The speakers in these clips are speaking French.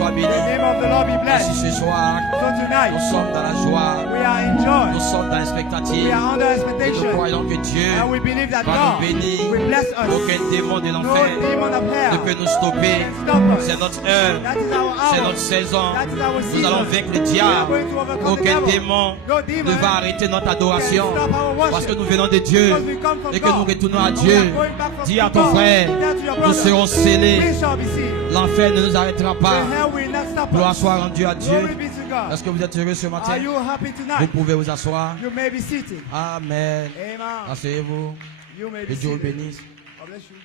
soit béni. The name of the Lord be Ainsi blessed. ce soir, So nous tonight, sommes dans la joie, we are in joy. nous sommes dans We l'expectative. are under Et nous expectation. croyons que Dieu And we believe that va nous God bénir. will bless us. Aucun démon de No l'enfer demon of ne hell peut nous stopper. can stop us. C'est notre heure, That is our c'est hour. notre saison. That is our Nous allons season. vaincre le We are diable. going to overcome the Aucun devil. démon No ne demon va arrêter notre can adoration. stop our worship. Parce que nous venons de Dieu Because we come from et que nous God. retournons à And we Dieu. are going back from Dis à ton God. frère, Tell to your nous brother, serons scellés. we shall be sealed. L'enfer ne nous arrêtera The pas. hell will not stop Gloire us. soit rendue à Dieu. Glory be to God. Est-ce que vous êtes heureux ce matin? Are you happy Vous tonight? pouvez vous asseoir. You may be seated. Amen. Amen. Asseyez-vous. You may Que be Dieu vous seated. bénisse. God bless you.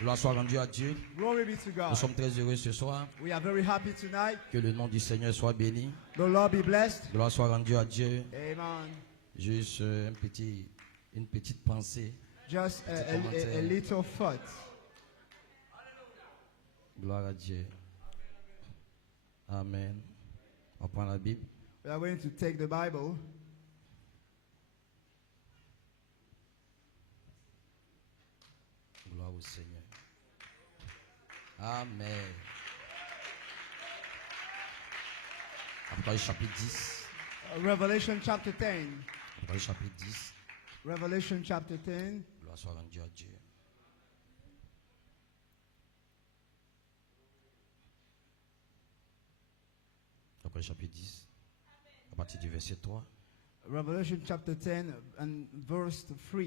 Gloire soit rendue à Dieu. Glory be to Nous God. sommes très heureux ce soir. We are very happy tonight. Que le nom du Seigneur soit béni. The Lord be blessed. Gloire soit rendue à Dieu. Amen. Juste une petite pensée. Just a little thought. Gloire à Dieu. Amen. On prend la Bible. We are going to take the Bible. Gloire au Seigneur. Amen. Apocalypse chapitre 10. Revelation chapter 10. Apocalypse chapitre 10. Revelation chapter 10. Gloire soit rendue à Dieu. Apocalypse chapitre 10. À partir du verset 3. Revelation chapter 10 and verse 3.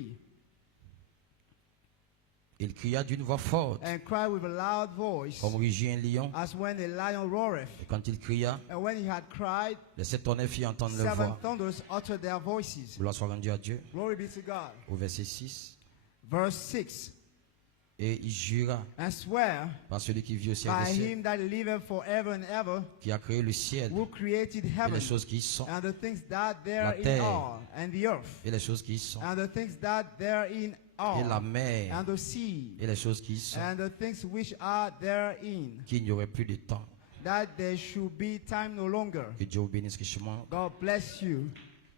Il cria d'une voix forte, And cry with a loud voice, comme rugit un lion. as when a lion roareth. Et quand il cria, And when he had cried, les sept tonnerres firent entendre leur seven voix. thunders uttered their voices. Gloire soit rendue à Dieu. Glory be to God. Au verset 6. Verse 6. Et il jura And swear par celui qui vit au ciel by des cieux, him that liveth forever and ever, qui a créé le ciel who created et heaven les choses qui y sont, and the things that therein terre are, and the earth et les choses qui y sont, and the things that therein et la are, mer and the sea et les choses qui y sont, and the things which are therein, qu'il n'y aurait plus de temps. that there should be time no longer. Que Dieu vous bénisse richement. God bless you.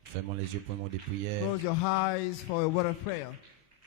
Fermons les yeux pour un mot de prière. Close your eyes for a word of prayer.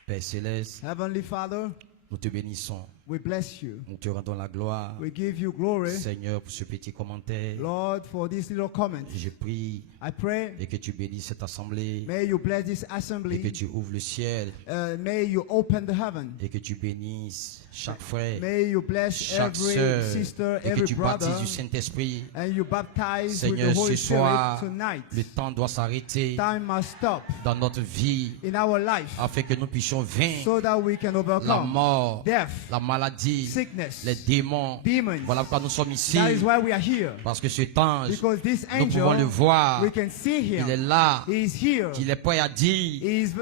Père Céleste, Heavenly Father, nous te bénissons. we bless you. Nous te rendons la gloire. We give you glory, Seigneur, pour ce petit commentaire. Lord, for this little comment. Je prie I pray, et que tu bénisses cette assemblée may you bless this et que assembly. tu ouvres le ciel May you open the heaven. et que tu bénisses chaque frère, May you bless chaque every sœur sister, et que every tu brother, baptises du Saint-Esprit. and you baptize with Seigneur, the Holy ce Spirit soir, tonight. le temps doit s'arrêter Time must stop dans notre vie in our life afin que nous puissions vaincre so that we can la overcome mort, death, la maladie, sickness, les démons. demons. Voilà pourquoi nous sommes ici. That is why we are here. Parce que cet ange, Because this nous pouvons le angel, voir. we can see Il est him. là. He is here. Qu'il est prêt à dire He is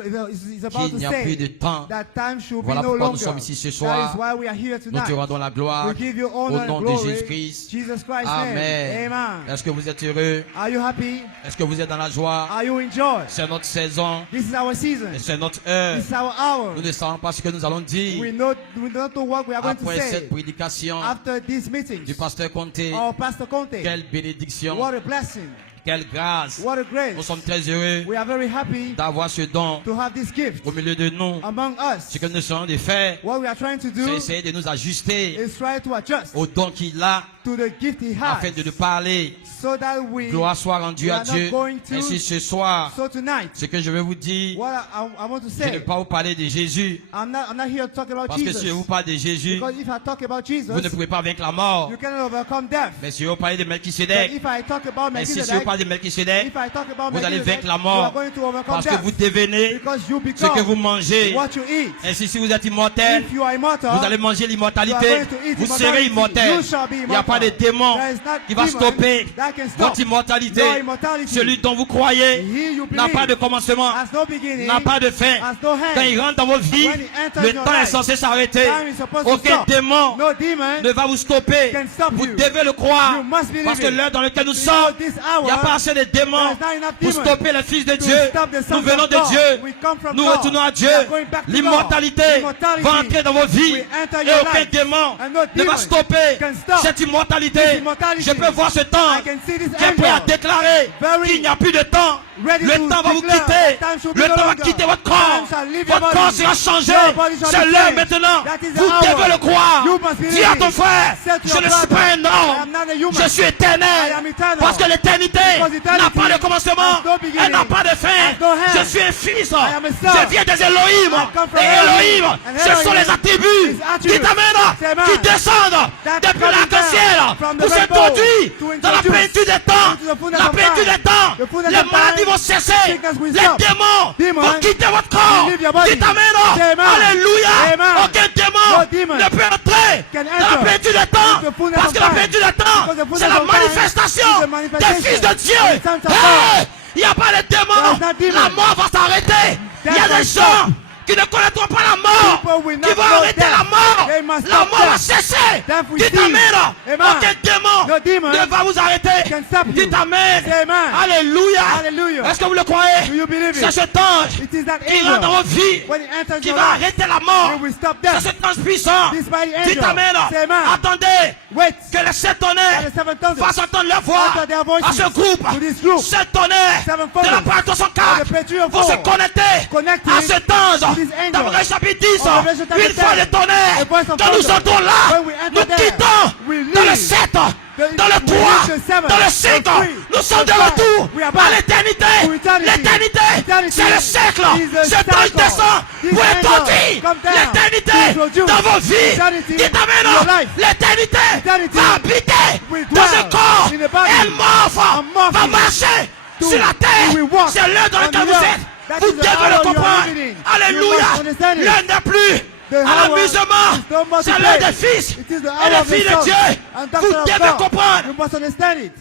about qu'il to n'y a plus de say temps. that time should Voilà be no pourquoi nous longer. sommes ici ce That soir. is why we are here Nous te tonight. rendons la gloire We give you au honor nom and de glory. Jésus-Christ. Jesus Christ's Amen. name. Amen. Est-ce que vous êtes heureux? Are you happy? Est-ce que vous êtes dans la joie? Are you in joy? C'est notre saison This is our season. et c'est notre heure. This is our hour. Nous ne savons pas ce que nous allons dire We don't know what we are going to après say cette prédication after this meeting. du pasteur Conté. Oh, Pastor Conte. Quelle bénédiction, What a blessing. quelle grâce. What a grace. Nous sommes très heureux We are very happy d'avoir ce don to have this gift au milieu de nous. among us. Ce que nous essayons de faire, What we are trying to c'est do essayer de nous ajuster is try to adjust au don qu'il a to the gift he afin has de nous parler. so that we Gloire soit rendue we à are not Dieu. going to- Ainsi ce soir, so tonight ce que je vais vous dire, what I want to je ne vais say, pas vous parler de Jésus. I'm not here to talk about Parce que Jesus, si je vous parle de Jésus, because if I talk about Jesus vous ne pouvez pas vaincre la mort. you cannot overcome death. Mais si je vous parle de But Melchisedec, if I talk about mais si je vous Melchizedek, parle de Melchisedec, if I talk about vous allez Melchizedek, vaincre la you mort. are going to overcome Parce que death vous devenez because you ce que vous become mangez. what you eat. Ainsi, si vous êtes immortel, If you are immortal, vous allez manger you l'immortalité. are going to eat Vous immortality. serez immortel. You shall be Il n'y a pas de immortal. démon There is not qui va demon stopper that can stop votre immortalité. your immortality. Celui dont vous croyez He you n'a believe pas de commencement, has no beginning, n'a pas de fin. has no end. Quand il rentre dans vos vies, When he enters le your temps est life, censé s'arrêter. time is supposed to Aucun stop. démon No demon ne va vous stopper. can stop Vous you. devez le croire. You must believe Parce que it. l'heure dans laquelle nous You sommes, know this il n'y a hour, pas assez de démons there is not enough pour demons stopper les fils de to Dieu. stop the sons Nous venons of de God. Dieu. We come from Nous God. retournons à Dieu. We are going back to L'immortalité God. L'immortality va entrer dans vos vies. will enter Et your aucun life. démon And no ne va demon stopper can stop cette immortalité immortalité, This immortality. je peux voir ce temps I can see this qui est prêt à angel déclarer very qu'il n'y a plus de temps. ready Le to temps va vous declare quitter. that time shall be Le no temps va longer. quitter votre corps. Time shall leave your Votre body. corps sera changé. Your body shall C'est be l'heure changed. maintenant. That is the Vous hour. devez le croire. You must believe Dis à it. ton frère, Say to je your ne suis pas brother, un I homme. am not a human. Je suis I éternel. am eternal. Parce que l'éternité Because eternity n'a pas de commencement. has no beginning. Elle n'a pas de fin. Has no end. Je suis un fils. I am a son. Je viens des Elohim. I come from Et Elohim. Elohim, And ce sont Elohim les attributs is attributes. qui t'amènent, Say amen. qui descendent That depuis coming l'arc-en-ciel down from the pour rainbow s'introduire to dans la introduce plénitude des temps. into the fullness La of plénitude time. des temps. The fullness Les of maladies time. vont cesser. Sickness will Les stop. démons Demons vont quitter votre corps. will leave your body. Qui t'amène. Say amen. Alléluia. Amen. Aucun démon No demon ne peut entrer can dans la enter plénitude des temps. into the fullness Parce of que la time. plénitude des temps, Because the fullness c'est la of time manifestation is the des manifestation fils de Dieu. of the sons of Hey! God. Il n'y a pas de démon. There is no demon. La mort va s'arrêter. Il y a Death des will gens stop. qui ne connaîtront pas la mort, People will not qui vont know arrêter death. la mort. They must La stop mort va death. cesser. Death will Qui cease. t'amène. Amen. Aucun démon No demon ne va vous arrêter. can stop you. Qui t'amène. Say amen. Alléluia. Hallelujah. Est-ce que vous le croyez? Do you believe C'est it? cet ange It is that qui rentre dans angel. votre vie, When it enters qui your va life, arrêter la mort. it will stop C'est death. cet ange puissant This mighty qui angel. t'amène. Say amen. Attendez Wait. que les sept That tonnerres the seven thunders fassent entendre leur voix utter their voices à ce groupe. to this group. Sept tonnerres Seven de la thunders part de son cas of the Patriot vont se Four. connecter Connected à cet ange. to this angel. Dans Matthieu chapitre 10, Of Revelation chapter une fois 10, le tonnerre, the voice of quand nous thunder. entrons là, When we enter nous there, quittons we dans le leave. 7, The- dans le we 3, leave the seven, dans le the 5, three, nous sommes the de five. retour We are à back l'éternité. to eternity. L'éternité, Eternity c'est le siècle. is the Cet ange cycle. descend This pour angel introduire come down l'éternité to introduce dans vos vies. eternity Qui in t'amène your life. l'éternité Eternity va habiter will dans dwell un corps. in the body. Elle morphe, And morph va it marcher to- sur la terre. we will walk C'est l'heure dans on laquelle the vous earth. êtes. That Vous is the devez hour le you are comprendre. living in. You Alléluia. must understand it. L'heure n'est plus The à hour l'amusement. is no more to C'est l'heure play. des fils It is the et hour des of the filles de sons Dieu. and Vous daughters of devez God. comprendre. You must understand it.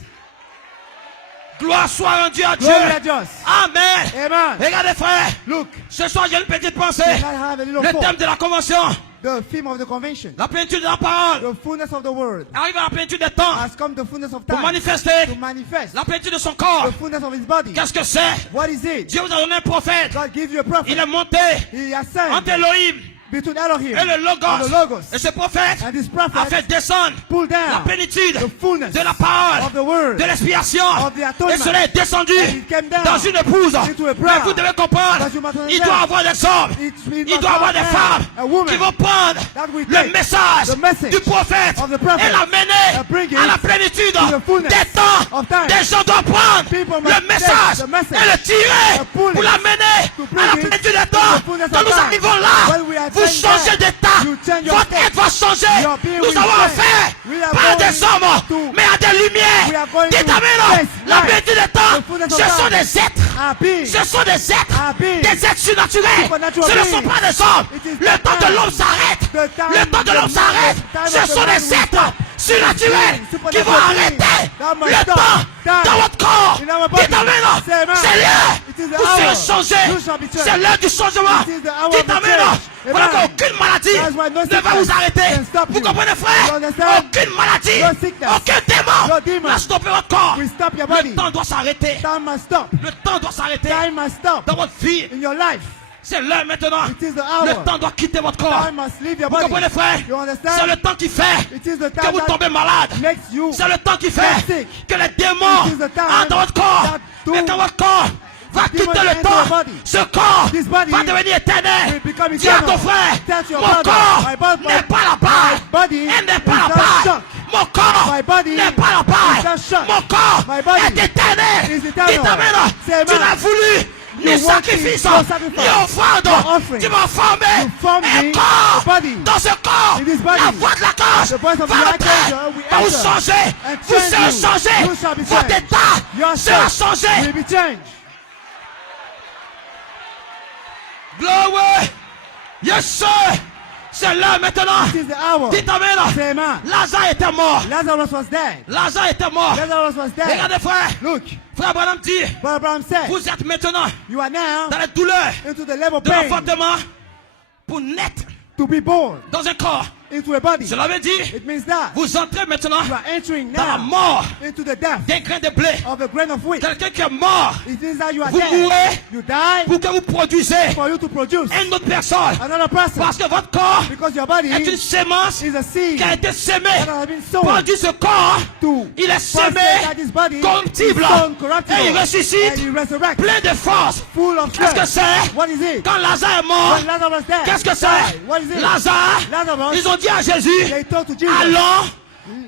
Gloire soit rendue à Dieu. Glory to Jesus. Amen. Amen. Regardez frère. Look, Ce soir j'ai une petite pensée. I have a little Le thought. thème de la convention. The theme of the convention. La plénitude de la parole. The fullness of the word Arrive à la plénitude des temps. has come the fullness of Pour time manifester to manifest la plénitude de son corps. the fullness of his body. Qu'est-ce que c'est? What is it? Dieu vous a donné un prophète. God gives you a prophet. Il est monté He has sent entre Elohim between Elohim et le and the Logos. Logos. Et ce prophète And this a prophet fait descendre pulled la down plénitude the fullness de la parole, of the word de l'expiation. of the atonement. Et cela est descendu And it came down dans une épouse. into a Mais bride. vous devez comprendre, But you must il understand. doit avoir des hommes, It il doit avoir des femmes a woman qui vont prendre that will le take message the message du prophète of the prophet et l'amener and bring it à la plénitude to the fullness des temps. of time. Des gens doivent prendre People must le message take the message et le tirer and pull pour it l'amener to à bring la it plénitude des to temps. the fullness Quand of nous time. arrivons là, When we are vous saying changez that, d'état. you change your Votre state. être va changer. Your being Nous will avons change. affaire We are pas à going des hommes, to- mais à des We lumières. are going to Déterminons face la light. plénitude des temps. The fullness of Ce sont time. des êtres. Are being Ce sont des êtres. Are being Des êtres surnaturels. supernatural Ce ne sont beings. pas des hommes. It is Le the temps de time. l'homme s'arrête. The time- Le temps de l'homme the s'arrête. time Ce of the sont man des will êtres stop. surnaturels Beings, qui vont supernatural arrêter beings that must le stop. temps Time dans votre corps. in our body. Déterminons. Say amen. C'est l'heure. It is the Vous serez hour. changés. You shall be changed. C'est l'heure du changement. It is the hour of the Déterminons. change. Voilà Amen. qu'aucune maladie That's why no ne va sickness vous arrêter. can stop Vous you. comprenez, frère? You understand? Aucune maladie. No sickness. Aucun démon No demon va stopper votre corps. will stop your Le body. temps doit s'arrêter. Time must stop. Le temps doit s'arrêter Time must stop dans votre vie. in your life. C'est l'heure maintenant. It is the hour. Le temps doit quitter votre corps. Time must leave your Vous body. comprenez, frère? You understand? C'est le temps qui fait It is the que time vous tombez malade. that makes you C'est le temps qui fait get sick. que les démons It is the time entrent dans votre corps. that two Et quand votre corps va demons quitter le enter your temps, body. ce corps This body va devenir éternel. will become Dis à ton eternal. frère, Tell your mon brother, corps my body- n'est pas la paille. my body Elle n'est pas is la not paille. shocked. Mon corps My body n'est pas la is paille. not shocked. Mon corps My body est éternel. is eternal. Dis t'amène. Say Tu amen. n'as voulu ni You sacrifice, want no sacrifice, ni offrande. no offering. Tu m'as formé You formed un me, corps. a body. Dans ce corps, In this body, la voix de la cage the voice of va the entrer, archangel will va vous enter changer. and Vous change serez you. changé. You shall be Votre changed. état Your sera state changé. will be changed. Glory. Yes, sir. C'est l'heure maintenant. It is the hour. Dites amen. Say amen. Lazare était mort. Lazarus was dead. Lazare était mort. Lazarus was dead. Regardez, frère. Look, Frère Branham dit, Brother Abraham said, vous êtes maintenant you are now dans la douleur into the level of de pain l'enfantement pour naître to be born dans un corps into a body. Cela veut dire, It means that vous entrez maintenant you are entering dans la now mort into the death d'un grain de blé. of a grain of wheat. Quelqu'un qui est mort, It means that you are vous dead. mourrez You die pour que vous produisez for you to produce une autre personne. another person. Parce que votre corps Because your body est une sémence is a seed qui a été sémée. that has been sown Produit ce corps, to il est process sémé, that this body corruptible, is sown corruptible, et il ressuscite, and he resurrects plein de force. full of Qu'est-ce que strength. c'est? What is it? Quand Lazare est mort, When Lazarus died, qu'est-ce que died, c'est? what is it? Lazare, Lazarus, ils ont dit à Jésus, they told to Jesus, allons,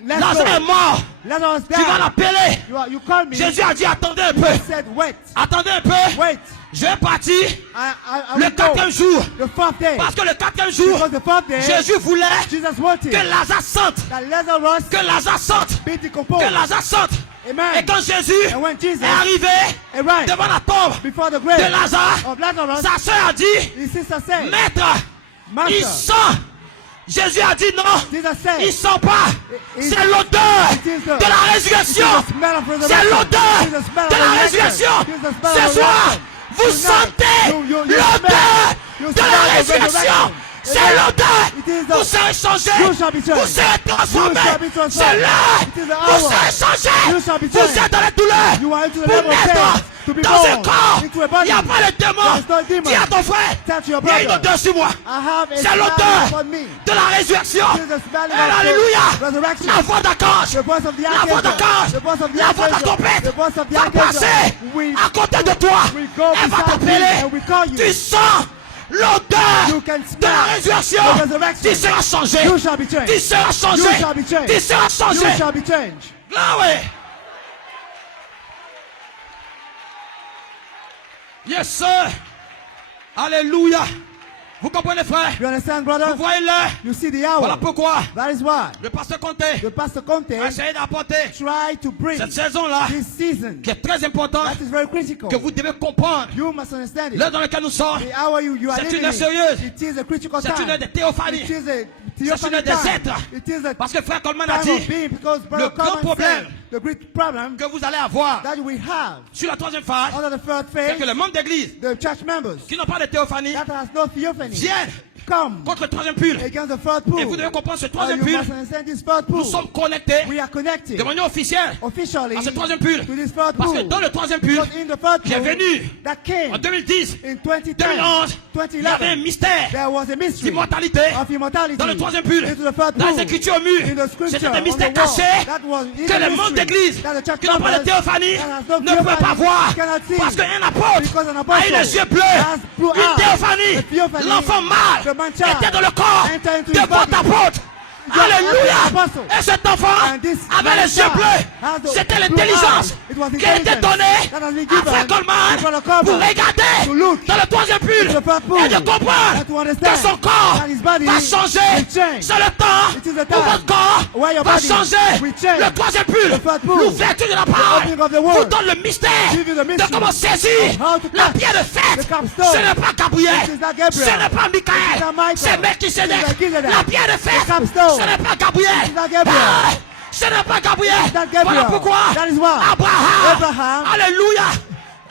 let's Lazare est go. mort, Lazarus tu vas died. l'appeler. You call me. Jésus a dit, attendez un He peu, said, wait, attendez un peu, wait. je vais partir I le will go. quatrième jour. The fourth day. Parce que le quatrième jour, Because the fourth day, Jésus voulait Jesus wanted que Lazare sente, that Lazarus que Lazare sente, be decomposed. que Lazare sente. Amen. Et quand Jésus And when Jesus est arrivé arrived devant la tombe before the de grave Lazare, of Lazarus, sa sœur a dit, his sister said, Maître, Master. il sent. Jésus a dit non, Jesus il said, sent pas. It- C'est l'odeur it is the- de la résurrection. it is the smell of resurrection. C'est l'odeur It is the smell of de la resurrection. résurrection. It is the smell Ce of soir, resurrection. vous Tonight, sentez you l'odeur you de smell la the résurrection. resurrection. C'est Amen. l'odeur. It is the- Vous serez changés. You shall be changed. Vous serez transformés. You shall be transformed. C'est l'heure. It is the Vous hour. serez changés. You shall be Vous changed. êtes dans la douleur. You are into the Vous level of naître pain, to be dans un born corps. into a Il body. n'y a pas de démon. There is no demon. Dis à ton frère, Touch your il y a une brother. odeur sur moi. I have a C'est smell l'odeur upon me. de la résurrection. It is the smell Et of alléluia. the resurrection. La voix d'archange. The voice of the La voix archangel. d'archange. The voice of the La voix de la archangel. trompette The voice of the va archangel. passer We à côté de toi. we go Elle va beside t'appeler. you and we call you. Tu sens l'odeur You can de la smell résurrection. the resurrection. Tu seras changé. You shall be changed. Tu seras changé. You shall be changed. Tu seras changé. You shall be changed. Glory. Yes, sir. Alléluia. Vous comprenez, frère? You understand, Vous brother? voyez l'heure? You see the Voilà hour. pourquoi That is why le pasteur Conté the Pastor Conte a essayé d'apporter tried to bring cette saison-là, this season. qui est très importante, That is very critical. que vous devez comprendre. You must understand it. L'heure dans laquelle nous sommes, The hour you are c'est living une heure sérieuse. in, it is a critical c'est une heure time. de théophanie. It is a C'est une theophany heure des time. êtres. It is a Parce que frère Coleman a time of dit being, because Brother grand Coleman problème said the great problem que vous allez avoir that we have sur la troisième phase, under the third c'est phase, que les membres d'église the church members qui n'ont pas de théophanie that has no theophany viennent come contre le troisième pull. against the third Et vous pool. devez comprendre ce You troisième pull. must understand this third Nous pool. sommes connectés We are connected de manière officielle officially à ce troisième pull. to this third Parce que pool. dans le troisième pull, Because in the third qui est pool venu that came en 2010, in 2010, 2011, il y avait un 2011, mystère there was a mystery d'immortalité of immortality dans le troisième pull. into the third Dans les pool. écritures au mur, In the scripture, c'était on un the mystère wall, caché that was in que the les membres mystery d'église that the church qui n'ont pas de members théophanie that has no ne peuvent pas theophany voir. cannot see. Parce qu'un apôtre Because an a apostle eu les yeux bleus, has blue une eyes. théophanie, A theophany, l'enfant mâle the man child était dans le corps enter into de his votre body. apôtre. Alléluia. Apostle. Et cet enfant And this avait les yeux child bleus. has the C'était blue l'intelligence eyes. It was qui a été intelligence donnée that has been à Frère given Coleman to Brother Coleman pour regarder to look dans le troisième pull into the third pool et de comprendre and to understand que son corps that his body va changer. will change. C'est le temps It is the où time votre corps where your va body changer. will change. Le troisième pull, The third pool, l'ouverture de la opening parole, of the vous word, donne le mystère give you the de mystery comment saisir of how to la catch pierre de fête. the capstone. Ce n'est pas Gabriel, It is not Gabriel. ce n'est pas It is Michael, not Michael. c'est Melchisedec. It is Melchizedek. La pierre de fête, The capstone. ce n'est pas Gabriel. It is not Gabriel. Ah, ce n'est pas Gabriel. It is not Gabriel. Voilà pourquoi That is why Abraham, alléluia,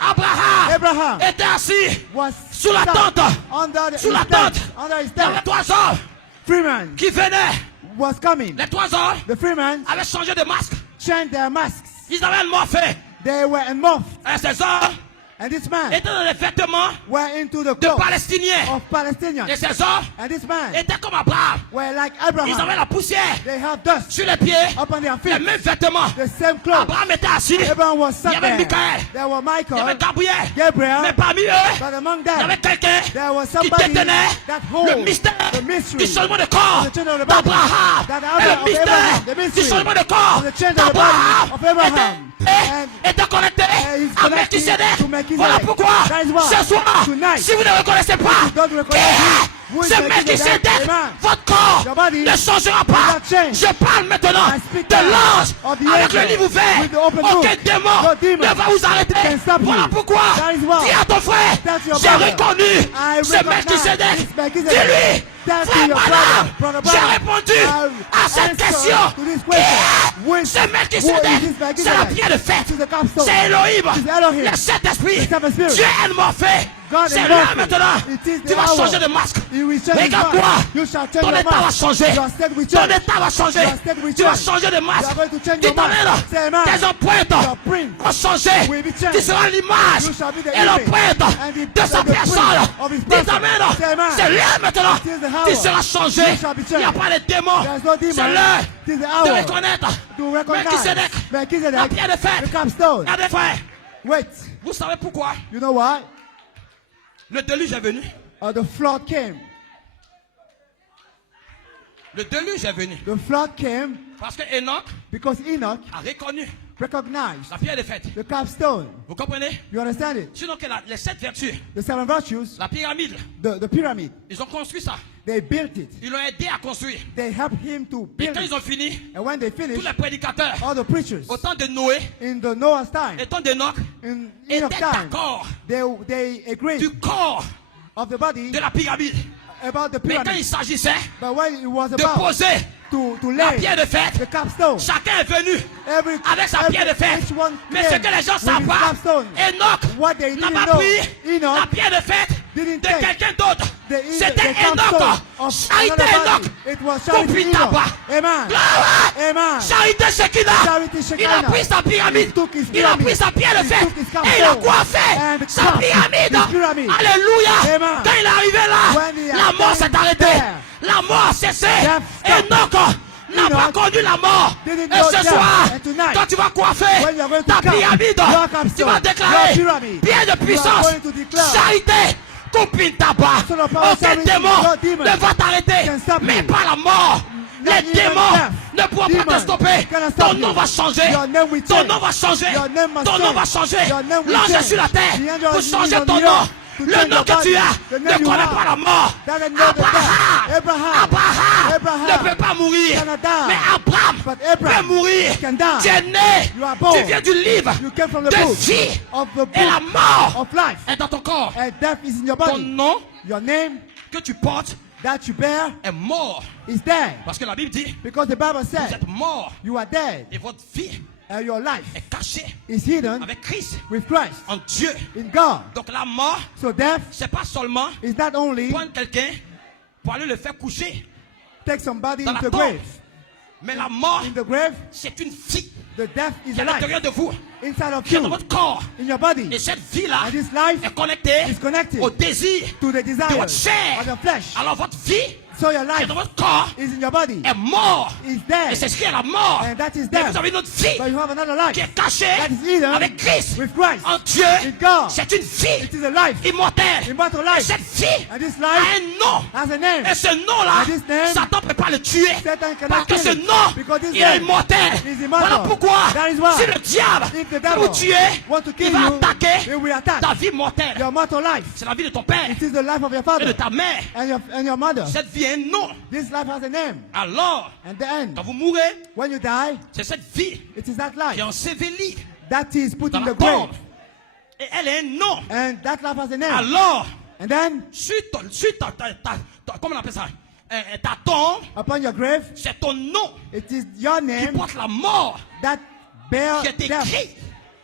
Abraham était assis was sous la sat tente. under the, Sous la his tent, tente. under his Il y avait tent. 3 hommes Freeman qui venaient. was coming. Les 3 hommes The Freeman avaient changé de masque. changed their masks. Ils avaient morphé. They were engulfed. Et ces hommes And this man étaient dans les vêtements were into the de clothes Palestiniens. of Palestinians. Et ces hommes And this man étaient comme Abraham. were like Ils avaient Abraham. la poussière They have dust sur les pieds, upon their les feet. mêmes vêtements. The same clothes. Abraham était assis. Abraham was Il y sat avait there. Michael. There were Il y avait Michael, Gabriel. Gabriel, Mais parmi eux, but among il y avait them, quelqu'un there was qui somebody détenait that le holds mystère the mystery du changement de corps of the change of the body. d'Abraham. That Et le of Abraham, the mystère du mystery changement de corps of the change of the d'Abraham body of Abraham. était connecté he's à connected Melchisedec. to Melchizedek. Voilà pourquoi That is why ce soir, tonight, si vous ne reconnaissez pas don't qui recognize him, who est is ce Melchizedek, Melchisedec, amen. votre corps Your body ne changera pas. will not change. Je parle maintenant I speak de now l'ange of the avec le angel livre ouvert. with the open book. Aucun démon No demon ne va vous arrêter. can stop you. Voilà pourquoi That is why. dis à ton frère, Tell your j'ai brother, reconnu I ce recognize Melchisedec. this Melchizedek. Dis-lui, Tell frère your Branham, brother, j'ai Branham, répondu I à cette answer question. to this Qui question. est Which- ce who is Melchisedec? this Melchizedek? C'est la pierre de fête. It is the capstone. C'est Elohim, It is Elohim. le Saint-Esprit. The seven spirits. Dieu est morphé God C'est invoked l'heure it. maintenant. It is the Tu vas hour. changer de masque. You will change his Regarde-toi. mind. You shall change Ton your état va mind. changer. Your state will Ton change. état va changer. Your state will Tu vas change. changer de You masque. are going to change Tu your mind. t'amènes. Say amen. Tes empreintes Your print vont changer. will be changed. Tu seras l'image You shall be the et image l'empreinte and the- de sa the print personne. of his Tu person. t'amènes. Say amen. C'est l'heure maintenant. It is the hour. Tu seras changé. You shall be Il n'y a changed. pas de démon. There's no demon. C'est l'heure It is the de hour reconnaître. to recognize Melchizedek, la Melchizedek, pierre de the fête. capstone. Regardez frère, Wait, vous savez pourquoi you know why? le déluge est venu? The flood came. Le déluge est venu. The flood came Parce que Enoch because Enoch a reconnu recognized la pierre de fête. the capstone. Vous comprenez? You understand it? Sinon que les 7 vertus, The 7 virtues, la pyramide, the pyramid, ils ont construit ça. they built it. Ils l'ont aidé à construire. They helped him to Et build quand it. ils ont fini, And when they tous finished, les prédicateurs, all the preachers au temps de Noé in the Noah's time, et au temps d'Enoch, in Enoch's étaient time, d'accord they agreed du corps of the body de la pyramide. about the Mais quand il pyramid. s'agissait But when it was de about poser to la lay pierre de fête, the capstone, chacun est venu avec sa pierre de fête. each one Mais ce came que les gens with savent his pas, capstone. Enoch What they n'a didn't pas know, pris Enoch la pierre de fête didn't de take quelqu'un d'autre. C'était the capstone Enoch. of Charité another Enoch. body. It was Charity Compris Enoch. tabac. Amen. Gloire. Amen. Charité Shekinah. Charity Il a Shekinah. pris sa pyramide. He took his Il a pyramid. pris sa pierre de He fête. took his Et il a capstone. coiffé And sa crossed pyramide. his pyramid. Alléluia. Amen. Quand il est arrivé là, When he la mort s'est came arrêtée. there, La mort a cessé. death stopped. Enoch n'a pas Enoch connu la mort. didn't Et know ce death. soir, And tonight, quand tu vas coiffer when you are going to ta come, pyramide, your capstone, tu vas déclarer your pyramid, pierre de you are puissance, going to declare, charité, copine tabac. Son of power, Aucun charity, démon no demon ne va t'arrêter, can stop mais you. pas la mort. Not Les even démons death. ne pourront pas te Demon stopper. cannot stop Ton you. nom va changer. Your name will Ton change. nom va changer. Your name must Ton nom change. va changer. Your name will L'ange est change. sur la terre The angel pour is changer on ton the nom. earth to Le change nom your que tu body. as The ne name you connaît have pas la mort. doesn't know the death. Abraham Abraham ne peut pas mourir. cannot die. Mais Abraham But Abraham peut mourir. can die. Tu es né. You are born. Tu viens du livre You came from the de book vie. of the Et la book mort of life. est dans ton corps. And death is in your Ton body. nom Your name que tu portes that you bear est mort. is dead. Parce que la Bible dit, Because the Bible vous said êtes mort you are dead et votre vie and your life est cachée is hidden avec Christ with Christ en Dieu. in God. Donc la mort, So death c'est pas seulement is not only prendre quelqu'un pour aller le faire coucher, take somebody dans in la the tombe. grave. Mais la mort, In the grave, c'est une vie the death is qui est a à l'intérieur life de vous, inside of qui est dans you, votre corps. in your body. Et cette vie-là And this life est connectée is connected au désir to the de desires votre chair. of the flesh. Alors votre vie So your qui est life dans votre corps is in your body, est mort. is Et dead, c'est ce qui est la mort. and that is Mais death. vous avez une autre vie But you have another life qui est cachée that is hidden avec Christ with Christ en Dieu. in God. C'est une vie It is a life, immortelle. immortal Et life. cette vie And this a life un nom. has a name. Et ce nom-là, And this name, Satan ne peut pas le tuer. Satan cannot Parce que kill ce it. nom, Because this il est name immortel. is immortal. Voilà pourquoi, That is why si le diable if the veut devil vous tuer, want to kill il va you, attaquer he will attack ta vie mortelle. your mortal life. C'est la vie de ton père It is the life of your et de father ta mère. and your mother. Cette vie a un nom. This life has a name. Alors, And then, quand vous mourrez, when you die, c'est cette vie it is that qui est life ensevelie that is put dans in la the grave. tombe. Et elle a un nom. And that life has a name. Alors, And then, sur comment on appelle ça? Ta tombe, upon your grave, c'est ton nom it is your qui name porte la mort that bears qui est death. écrit.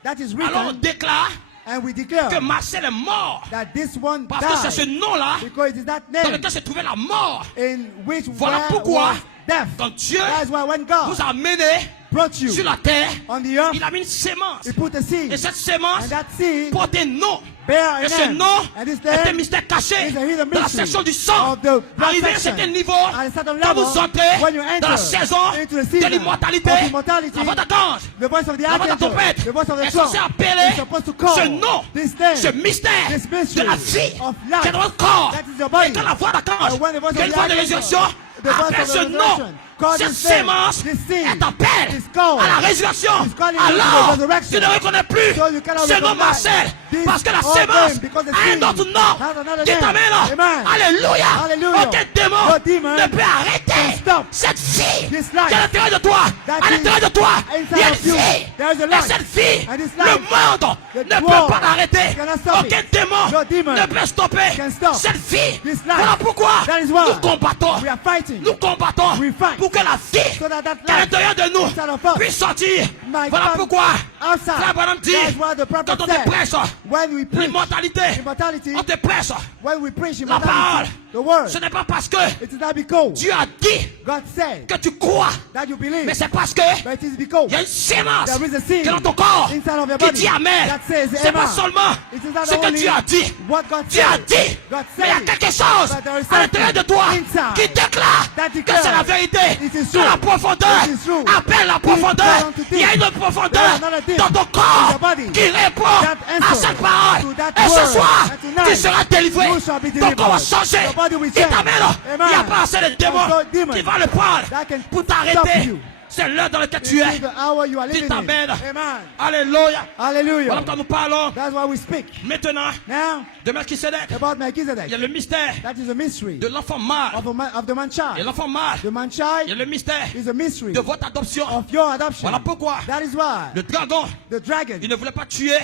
That is Alors on written, déclare and we declare que Marcel est mort. that this one Parce que c'est ce died nom-là because it is that dans name lequel s'est trouvé la mort. in which Voilà where pourquoi, was death. quand Dieu That is why when God vous a mené brought you sur la terre, on the earth, il a mis une sémence. He put a seed, Et cette sémence and that seed porte un nom. bear a Et ce name. nom And this est un name mystère caché is a hidden dans la mystery section du sang. of the blood Arrivé à un section. certain niveau, At a certain quand level, vous entrez when you dans la enter saison into the de season l'immortalité, of immortality, la voix d'archange, the voice of the la voix de la archangel, trompette the voice of the est trump censée appeler is supposed to call ce nom, this name, ce mystère this mystery de la vie of life qui est dans votre corps. that is your body. Et quand la voix d'archange, And when the voice qui est of une the voix de archangel, résurrection, the voice appelle of the ce nom, resurrection, call cette this name, sémence this seed est appelle is called, à la résurrection. is calling to the Alors, resurrection. tu ne reconnais plus So you cannot ce nom recognize Marcel, this parce que la old sémence name, because the a un seed autre nom has another qui name. t'amène. Amen. Alléluia. Hallelujah. Aucun démon No demon ne peut arrêter can stop cette vie this qui life est à l'intérieur de toi. that À l'intérieur de toi, is il y a inside une of you. vie. There is a Et life. cette vie, And this le life, monde the ne peut world pas l'arrêter. cannot stop Aucun it. démon No demon ne peut stopper can stop cette vie. this life. Voilà pourquoi That is why nous combattons. we are fighting Nous combattons We fight pour pour que la vie so that qui est à l'intérieur de nous inside of us puisse sortir. might Voilà come pourquoi outside. Frère Branham dit, That's what the prophet quand on te said. prêche When we preach l'immortalité, immortality, on te prêche when we preach la parole. immortality, the word, Ce n'est pas parce que it is not because Dieu a dit God said que tu crois, that you believe, mais c'est parce que but it is because il y a une sémence there is a seed qui est dans ton corps inside of your qui body dit Amen. that says C'est pas amen. seulement It is not ce que only Dieu a dit. what God Dieu a said. dit, God mais il y a said quelque chose but there is à l'intérieur de toi inside qui déclare that que declares c'est la vérité. it is Dans true. la profondeur, It is true. appelle la profondeur. down to Il y a deep. une profondeur There is another deep dans ton in corps your body qui répond that à answers cette parole. to that Et ce word. soir, And tonight, tu seras délivré. you shall be Ton corps va delivered. changer. Your body will Il change. t'amène. Il n'y a pas assez de démons There's no demon qui va le prendre that can pour stop t'arrêter. you. C'est l'heure dans laquelle It tu is es. the hour you are Qui living in. t'amène. Amen. Alléluia. Voilà Hallelujah. pourquoi nous parlons That's why we speak. maintenant Now, de Melchisedec. about Il y a Melchizedek. le mystère That is a mystery de l'enfant mâle. of the man Et child. l'enfant mâle, The man il y a child le mystère is a mystery de votre adoption. of your adoption. Voilà pourquoi That is why le dragon, the dragon il ne voulait pas tuer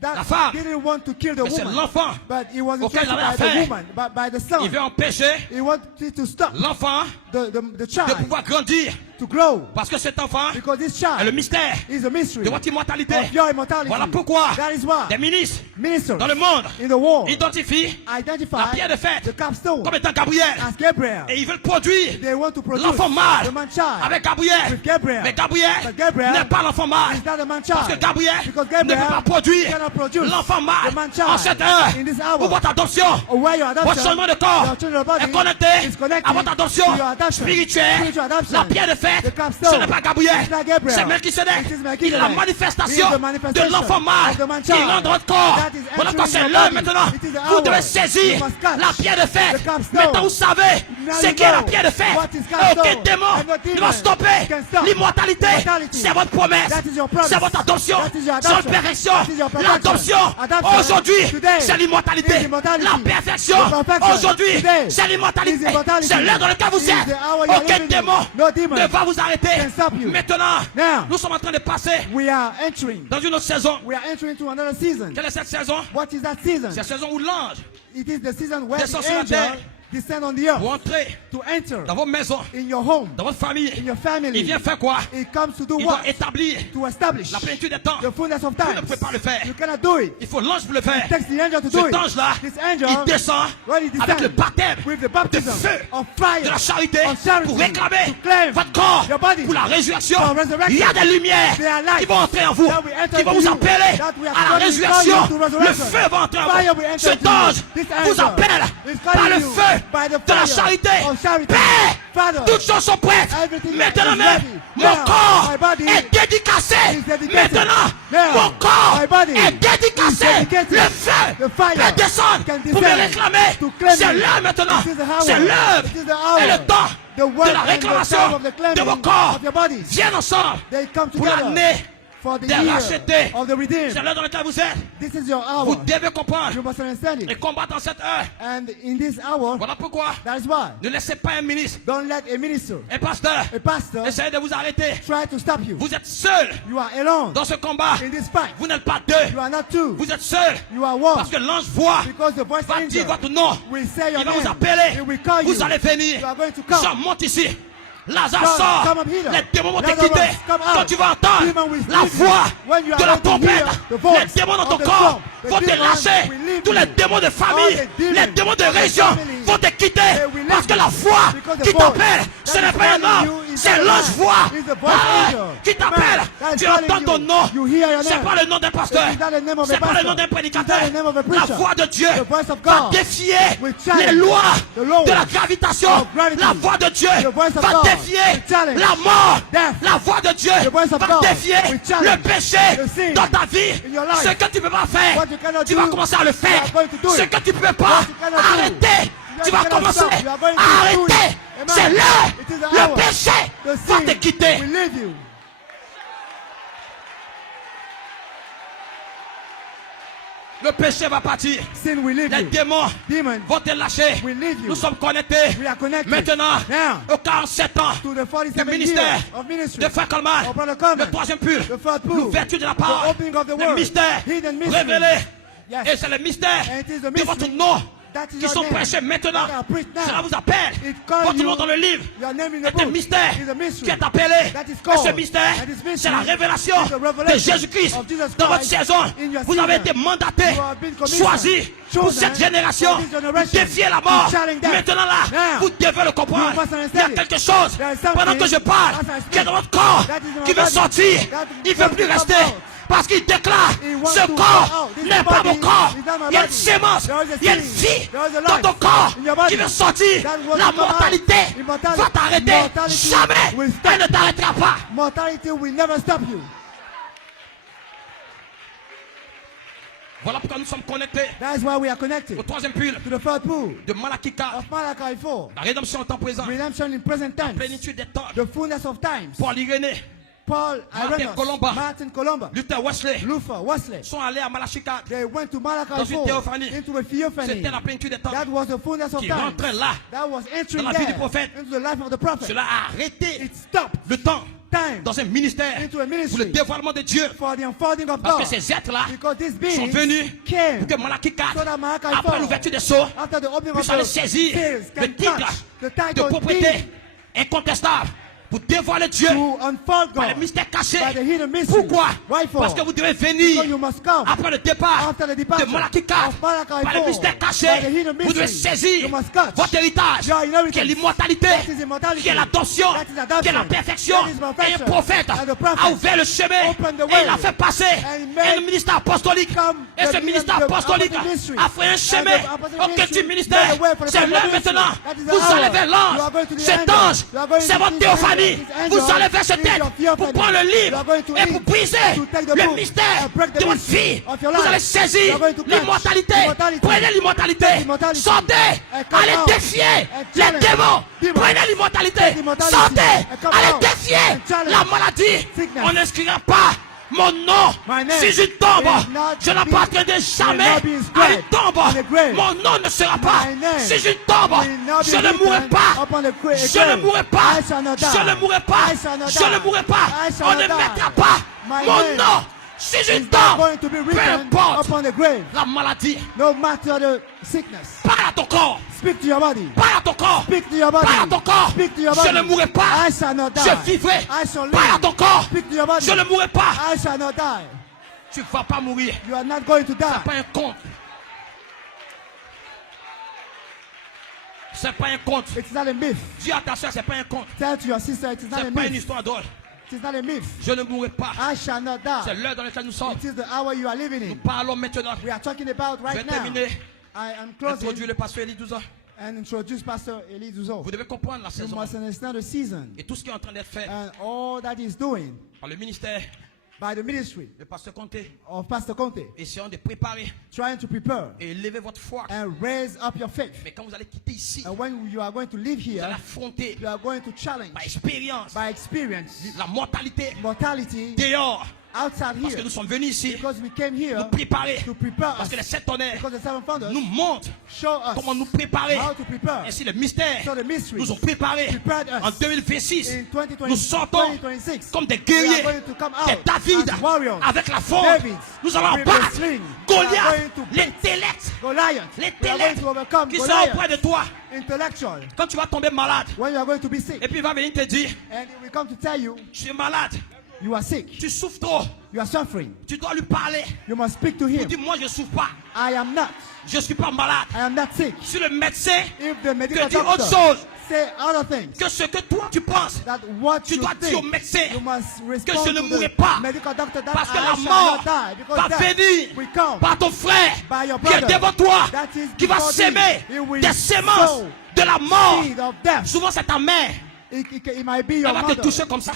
la that femme. didn't want to kill the Mais c'est woman, l'enfant but he was auquel interested il avait by the affaire. woman, by the Il son. veut empêcher He wanted to stop l'enfant the de child pouvoir grandir. to grow, Parce que cet enfant because this est le child mystère is a mystery de votre immortalité. of your immortality. Voilà pourquoi That is why des ministres ministers dans le monde in the world identifient identify la pierre de fête the capstone comme étant Gabriel. as Gabriel. Et ils veulent produire They want to produce l'enfant mâle the man child avec Gabriel. with Gabriel. Mais Gabriel But Gabriel n'est pas l'enfant mâle. is not the man Parce que child. Gabriel Because ne Gabriel peut pas produire cannot produce l'enfant mâle the man child en cette heure in this où hour. votre adoption, Where your adoption, votre changement de corps your change of body est connecté is connected à votre adoption to your adoption, spirituelle. spiritual adoption. La pierre de fête, The capstone. ce n'est pas Gabriel, It's not Gabriel. c'est Melchisedec. It is Il est Melchizedek. la He manifestation is the manifestation de l'enfant mâle of the man qui child. rentre dans votre corps. That is Voilà quand entering c'est your l'heure body. maintenant. It is the Vous hour. devez saisir You must catch la pierre de fête. the capstone. Maintenant vous savez Now c'est you qu'est la know pierre de fête. what is Et capstone. aucun démon And no ne demon va stopper can stop l'immortalité. immortality. C'est votre promesse. That is your promise. C'est votre adoption. That is your C'est votre adoption. perfection. That is your perfection. L'adoption Adoption. aujourd'hui Today c'est l'immortalité. is immortality. La perfection The perfection. aujourd'hui Today c'est l'immortalité. is immortality. C'est l'heure dans laquelle vous It is êtes. the hour you are Aucun living in. démon No demon ne va vous arrêter. can stop you. Maintenant, Now, nous sommes en train de passer we are entering. dans une autre saison. We are entering into another season. Quelle est cette saison? What is that season? C'est la saison où l'ange It is the season where Descend the sur la angel terre. descend on the earth pour entrer to enter dans vos maisons, in your home, dans votre famille. in your family. Il vient faire quoi? It comes to do Il what? doit établir To establish la plénitude des temps. the fullness of Vous ne time. pouvez pas le faire. You cannot do it. Il faut l'ange pour le faire. It takes the angel to do Cet it. ange-là, This angel, il descend when he avec le descends baptême with the de baptism feu of fire, de la charité of charity, pour réclamer to claim votre corps your body pour la résurrection. for resurrection. Il y a des lumières There are lights qui vont entrer en vous, that will enter qui vont into vous you, appeler that we are à la calling résurrection. you to Le resurrection. feu va entrer en Fire vous. will enter Cet into you. ange This vous angel appelle is par calling le you feu by the de la fire charité. of charity. Père, Father, toutes choses sont prêtes. everything Maintenant is même, ready. mon Now, corps my body est dédicacé. is dedicated. Maintenant, Now, mon corps my body est dédicacé. is dedicated. Le feu The fire peut descendre can pour me descend réclamer. to claim C'est me. l'heure maintenant. It is the hour. C'est l'heure It is the hour. et le temps The word de la and the réclamation time of the claiming de vos corps of your bodies. viennent ensemble They come pour together l'année for the des year rachetés. of the redeemed. C'est l'heure dans laquelle vous êtes. This is your Vous hour. devez comprendre You must understand et it. combattre en cette heure. And in this hour, Voilà pourquoi that is why. ne laissez pas un ministre, Don't let a minister, un pasteur, a pastor, essayer de vous arrêter. try to stop you. Vous êtes seul You are alone dans ce combat. in this fight. Vous n'êtes pas deux. You are not two. Vous êtes seul. You are one. Parce que l'ange voit, Because the voice va dire angel votre nom. will say your Il va vous name. appeler. He will call you. Vous allez venir. You are going to come. Jean monte ici. Lazare Come, sort. come up here. Les démons vont te Lazarus, quitter. come out. Quand tu vas entendre Demon will la leave you. voix When you are de la going to trompette, hear the voice les démons dans of ton the corps trump, the vont te demons lâcher. will leave Tous les you. démons de famille, All the demons les démons de of the région family, vont te quitter. they will leave Parce que you. la voix Because the qui voice t'appelle, that ce is n'est pas un calling homme, you is c'est not a l'ange man. voix It's the voice angel. qui t'appelle. That is Tu calling entends ton you. nom. You hear your C'est name. pas le nom d'un pasteur. It is not the name of a C'est pas le pastor. nom d'un It is prédicateur. not the name of a La preacher. voix de Dieu The voice of va God défier will challenge les lois the laws de la gravitation. of gravity. La voix de Dieu The voice of va God défier will challenge la mort. death. La voix de Dieu The voice of va God défier will challenge le péché the sin dans ta vie. in your life. Ce que tu ne peux pas faire, What you cannot tu do, vas commencer à le faire. you are going to do Ce it. que tu ne peux pas What you cannot do, arrêter, tu you vas cannot commencer stop. You are going to à do it. arrêter. Amen. C'est l'heure. It is the Le hour. péché The va sin te quitter. will leave you. Le péché va partir. Sin will leave Les you. démons Demons vont te lâcher. will leave you. Nous sommes connectés. We are connected. Maintenant, Now, au 47 ans to the de 47 ministère years of ministry. de Frère Coleman, of Brother Coleman. le troisième pull, The fourth pull. l'ouverture de la The parole, opening of the le word. mystère Hidden mystery. révélé. Yes. Et c'est le mystère And it is the de mystery votre nom That is qui your sont name. prêchés maintenant. That are preached now. Cela vous appelle. It calls Votre you- nom dans le livre Your name in the est un book mystère is a mystery. qui est appelé. That is Et called. ce mystère, And this mystery c'est la révélation is the de revelation Jésus-Christ of Jesus dans votre Christ saison. in your Vous avez season. été mandaté, You have been commissioned, choisi pour chosen cette génération. for this generation, Vous défiez la mort. to challenge death. Maintenant là, Now, vous devez le comprendre. you must Il y a understand it. quelque chose There is something pendant que je parle as I speak qui est dans votre corps that is in my qui veut body sortir. that Il ne veut wants plus to come rester. out. Parce qu'il déclare, He wants ce to corps come out. This n'est pas body mon corps. is not my Il y a une body. sémence, There is a il y a une seed. vie There is a dans life ton corps in your body qui veut sortir. that wants La to come out. mortalité Immortality. va t'arrêter. Mortality Jamais. will stop. Elle ne t'arrêtera pas. Mortality will never stop you. Voilà pourquoi nous sommes connectés That's why we are connected au troisième pull to the third pool de Malachie 4. of Malachi 4. La rédemption en temps présent. Redemption in present times. Plénitude des temps. The fullness of times. Paul Irénée, Paul Martin Irenaeus, Colomba. Martin Colomba, Luther Wesley Luther, Wesley. sont allés à Malachie 4. They went to Dans Malachi une 4 théophanie. into a theophany. C'était la plénitude des temps That was the fullness of qui times. rentrait là. That was entering dans la vie there du prophète. into the life of the prophet. Cela a arrêté It stopped le temps time dans un ministère into a pour le ministry dévoilement de Dieu. for the unfolding of Parce que God. ces êtres-là Because these sont beings venus came pour que Malachie 4, so that Malachi après 4, l'ouverture des sceaux, after the opening of puisse aller the saisir seals, le can titre touch the de title propriété deed incontestable pour dévoiler Dieu to unfold par les God mystères cachés. by the hidden mysteries. Pourquoi? Why for? Parce que vous devez Because venir you must come après le départ after the de departure Malachie 4 of Malachi par les 4, mystères cachés. by the hidden Vous devez mysteries. saisir You must catch votre héritage your inheritance. qui est l'immortalité, That is immortality. qui est l'adoption, That is adoption. qui est la perfection. That is Et perfection. un prophète And the prophet a ouvert le chemin opened the et way. il a fait passer And made un ministère apostolique. come Et the ce ministère the apostolique apostolic ministry. a fait un And chemin the apostolic au ministry petit ministère. made a way for the C'est prophet l'heure ministry. maintenant. That is the Vous allez hour. vers You l'ange. are going to the Cet angel. ange, You are going c'est to votre see théophanie. this angel. Vous allez vers ce Is your texte theophany. pour prendre le You livre are going to et pour read, briser to take the le book mystère and break the de votre mystery vie. of your Vous allez life. saisir You are going to catch l'immortalité. immortality. Prenez l'immortalité. Take immortality. Sortez. And come Allez out. défier And les challenge démons. demons. Prenez l'immortalité. Take immortality. Sortez. And come Allez out. défier And challenge la maladie. sickness. On n'inscrira pas mon nom My name si je tombe. is not Je n'appartiendrai jamais will not be inscribed à une tombe. in the grave. Mon nom ne sera pas. My name Si je tombe, will not be je ne mourrai written pas. upon the grave. Je ne mourrai pas. I shall not die. Je ne mourrai pas. I shall not Je ne die. mourrai pas. I shall On not ne die. mettra pas My mon name nom si je It's not tombe. going to be Peu written importe upon the grave. la maladie. No matter the sickness. Parle à ton corps. Speak to your body. Parle à ton corps. Speak to your body. Parle à ton corps. Speak to your Je body. ne mourrai pas. I shall not die. Je vivrai. I shall live. Parle à ton corps. Speak to your body. Je ne mourrai pas. I shall not die. Tu ne vas pas mourir. You are not going to die. C'est pas un conte. C'est pas un conte. It is not a myth. Dis à ta soeur, c'est pas un conte. Tell to your sister it is not a C'est pas une myth. histoire drôle. It is not a myth. Je ne mourrai pas. I shall not C'est die. l'heure dans laquelle nous sommes. It is the hour you are living Nous in. parlons maintenant. We are talking about Je vais right now. terminer. I am Introduire closing le pasteur Elie Douza. and introduce Pastor Elie Douzo. Vous devez comprendre la You saison must understand the season et tout ce qui est en train d'être fait and all that is doing par le ministère by the ministry de pasteur Comté. of Pastor Conte, Essayons de préparer trying to prepare et élever votre foi. and raise up your faith. Mais quand vous allez quitter ici, And when you are going to live vous allez here, affronter you are going to challenge par expérience by experience la mortalité mortality dehors. outside Parce que here nous sommes venus ici because we came here nous préparer. to prepare Parce us que les sept tonnerres because the seven founders nous montrent show us comment nous préparer. how to prepare. Ainsi, les mystères So the mysteries nous ont préparés prepared us en 2026. in 2020, Nous sortons 2026 comme des we guerriers, are going to come des out David as warriors, avec la force. Davids Nous allons with the battre sling. We are Goliath, going to beat l'intellect, Goliath. We are going l'intellect to overcome qui sera auprès Goliath, de toi. intellectual. Quand tu vas tomber malade, When you are going to be sick et puis il va venir te dire, and he will come to tell you tu es malade, you are sick, tu souffres trop, you are suffering, tu dois lui parler. you must speak to Il him. dit, moi je ne souffre pas, I am not. je ne suis pas malade. I am not sick. Si le médecin If the medical te dit autre doctor chose say other things, que ce que toi tu penses, that what tu you dois dire au think, médecin you must que respond je ne to mourrai the pas. medical doctor that Parce que I la shall mort not die, because va death venir will come par ton frère by your qui est brother. devant toi, That is qui va before s'aimer thee. He will des semences sow de la mort. seed of death. Souvent c'est ta mère. It might be your Elle va te mother. toucher comme ça.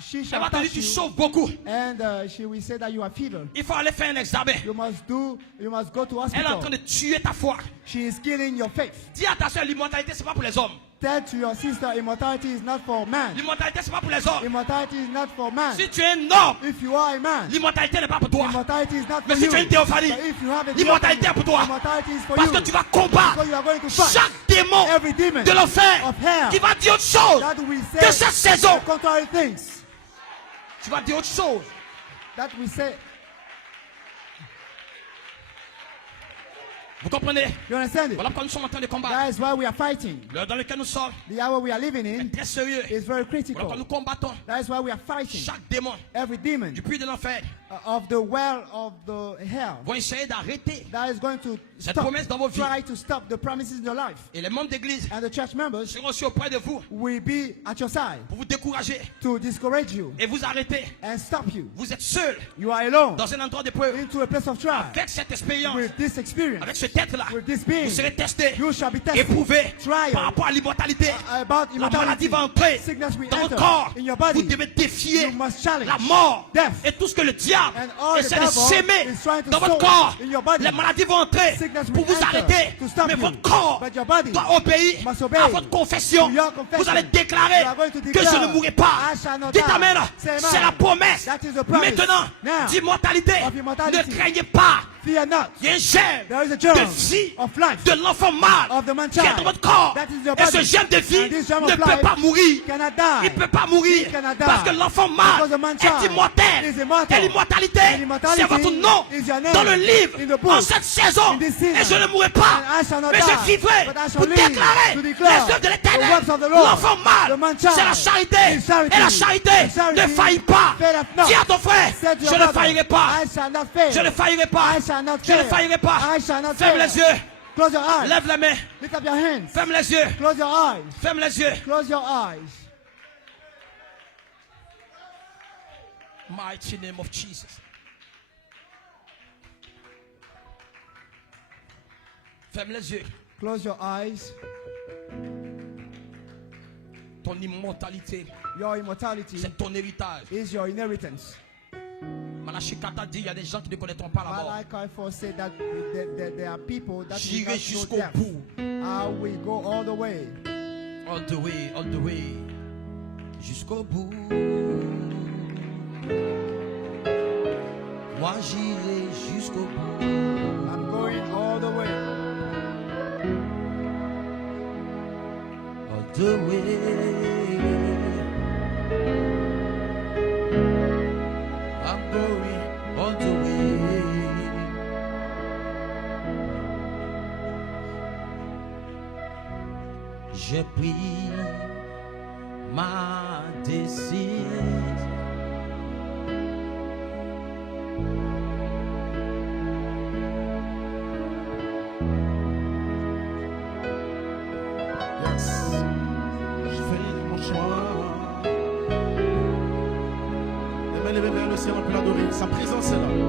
She Elle shall va te dire touch tu you, chauffes beaucoup. and she will say that you are feeble. Il faut aller faire un examen. You must go to Elle est en hospital. train de tuer ta foi. She is killing your faith. Dis à ta soeur, l'immortalité c'est pas pour les hommes. Tell to your sister, immortality is not for man. L'immortalité c'est pas pour les hommes. Immortality is not for man. Si tu es un homme, If you are a man, l'immortalité n'est pas pour toi. immortality is not Mais for si you. tu as une théophanie, But if you have a l'immortalité theophany, est pour toi. immortality is for Parce you. que tu vas combattre Because you are going to fight chaque démon every demon de l'enfer of hell qui va dire autre chose that will que say cette saison. contrary things. Tu vas dire autre chose. That will say Vous comprenez? You understand it? Voilà pourquoi nous sommes en train de combattre. That is why we are fighting. L'heure dans laquelle nous sommes The hour we are living est in très sérieux. is very Voilà pourquoi critical. nous combattons That is why we are fighting. chaque démon Every demon du puits de l'enfer of the well of the hell vont essayer d'arrêter that is going to cette stop, promesse dans vos vies. try to stop the promises in your life. Et les membres d'église And the church members seront aussi auprès de vous will be at your side pour vous décourager to discourage you et vous arrêter. and stop you. Vous êtes seul You are alone dans un endroit d'épreuve. into a place of trial. Avec cette expérience, With this experience, avec cet être-là, with this vous being, serez testé, you shall be tested, éprouvé trial, par rapport à l'immortalité. about La maladie immortality. va entrer Sickness will dans votre enter corps. in your Vous body. devez défier You must challenge la mort death. et tout ce que le diable And all the essaie de devil s'aimer is trying to dans votre sow corps. in your body. Les maladies vont entrer Sickness pour will vous enter arrêter. to stop Mais you. votre corps But your body doit obéir must obey à votre confession. to your confession. Vous allez déclarer You are going to que declare, je ne mourrai pas. I shall not Dites die. amen. Say amen. C'est la promesse. That is the promise. Maintenant, Now, d'immortalité. of immortality. Ne craignez pas. Fear not. Il y a un germe There is a germ de vie of life de l'enfant mâle of the man qui est child. dans votre corps. That is your Et ce body. germe de vie And this germ ne of peut life pas mourir. cannot Il die. ne peut pas mourir He cannot die. parce que l'enfant Because the mâle man est child immortel. is immortal. Et l'immortalité, And immortality c'est votre nom is your name dans le in livre the book. en cette saison. In this season. Et je ne mourrai pas, And I shall not mais die, je vivrai but I shall pour live déclarer to declare les œuvres de the l'éternel. works of the Lord. L'enfant The mâle, man child c'est la charité. is charity. Et la charité And charity ne faillit pas. faileth not. Dis à ton frère, Said to je your ne brother, faillirai pas. I shall not fail. Je ne faillirai pas. I shall not Je ne fail. faillirai pas. I shall not Ferme fail. les yeux. Close your eyes. Lève la main. Lift up your hands. Ferme les yeux. Close your eyes. Ferme les yeux. Close your eyes. Mighty name of Jesus. Ferme les yeux. Close your eyes. Ton immortalité, Your immortality c'est ton héritage. is your inheritance. Malachikata dit, il y a des gens qui ne connaîtront pas la mort. Malachi 4 said that there are people that will J'irai not know jusqu'au death. bout. I will go all the way. All the way, all the way. Jusqu'au bout. Moi j'irai jusqu'au bout. I'm going all the way. All the way. I'm going all the way. J'ai pris ma décision. Yes. Je fais mon choix. Les mains levées vers le ciel, on peut l'adorer. Sa présence est là.